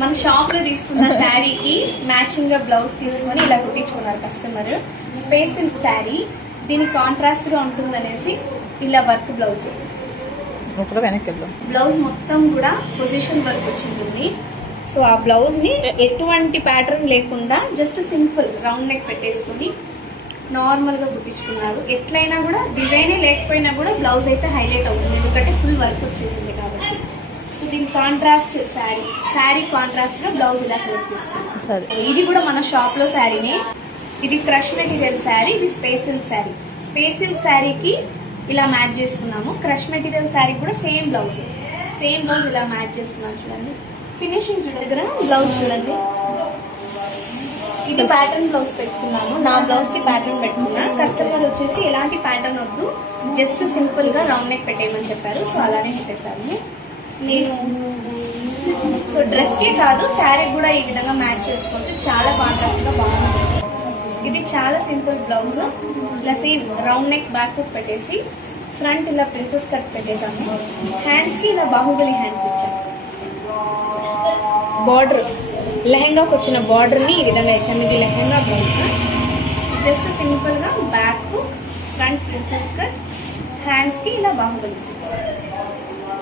మన షాప్ లో తీసుకున్న శారీకి మ్యాచింగ్ గా బ్లౌజ్ తీసుకొని ఇలా కుట్టించుకున్నారు కస్టమర్. స్పేస్ సిల్క్ శారీ, దీనికి కాంట్రాస్ట్ గా ఉంటుందనేసి ఇలా వర్క్ బ్లౌజ్. బ్లౌజ్ మొత్తం కూడా పొజిషన్ వర్క్ వచ్చింది. సో ఆ బ్లౌజ్ ని ఎటువంటి ప్యాటర్న్ లేకుండా జస్ట్ సింపుల్ రౌండ్ నెక్ పెట్టేసుకుని నార్మల్ గా కుట్టించుకున్నారు. ఎట్లయినా కూడా డిజైనే లేకపోయినా కూడా బ్లౌజ్ అయితే హైలైట్ అవుతుంది, ఎందుకంటే ఫుల్ వర్క్ వచ్చేసింది కాబట్టి. సో దీని కాంట్రాస్ట్ శారీ కాంట్రాస్ట్ గా బ్లౌజ్ ఇలా సెలెక్ట్ చేసుకున్నాం. ఇది కూడా మన షాప్ లో శారీనే. ఇది క్రష్ మెటీరియల్ శారీ, ఇది space silk sari. Space silk శారీకి ఇలా మ్యాచ్ చేసుకున్నాము. క్రష్ మెటీరియల్ శారీ కూడా సేమ్ బ్లౌజ్ ఇలా మ్యాచ్ చేసుకున్నాం. చూడండి ఫినిషింగ్ దగ్గర బ్లౌజ్ చూడండి. ఇది ప్యాటర్న్ బ్లౌజ్ పెట్టుకున్నాను, నా బ్లౌజ్ కి ప్యాటర్న్ పెట్టుకున్నా. కస్టమర్ వచ్చేసి ఎలాంటి ప్యాటర్న్ వద్దు, జస్ట్ సింపుల్ గా రౌండ్ నెక్ పెట్టేయమని చెప్పారు. సో అలానే పెట్టేశాను నేను. సో డ్రెస్ కే కాదు శారీ కూడా ఈ విధంగా మ్యాచ్ చేసుకోవచ్చు, చాలా కాంట్రాస్ట్ గా బాగుంది. ఇది చాలా సింపుల్ బ్లౌజ్. ఇలా same round neck back hook పెట్టేసి ఫ్రంట్ ఇలా ప్రిన్సెస్ కట్ పెట్టేసాము. హ్యాండ్స్ కి ఇలా బాహుబలి హ్యాండ్స్ ఇచ్చాము. బార్డర్ లెహంగాకి వచ్చిన బార్డర్ ని ఈ విధంగా ఇచ్చాము. ఇది లెహంగా బ్లౌజ్. జస్ట్ సింపుల్ గా back hook, front princess cut, hands కి ఇలా బాహుబలి స్లిప్స్.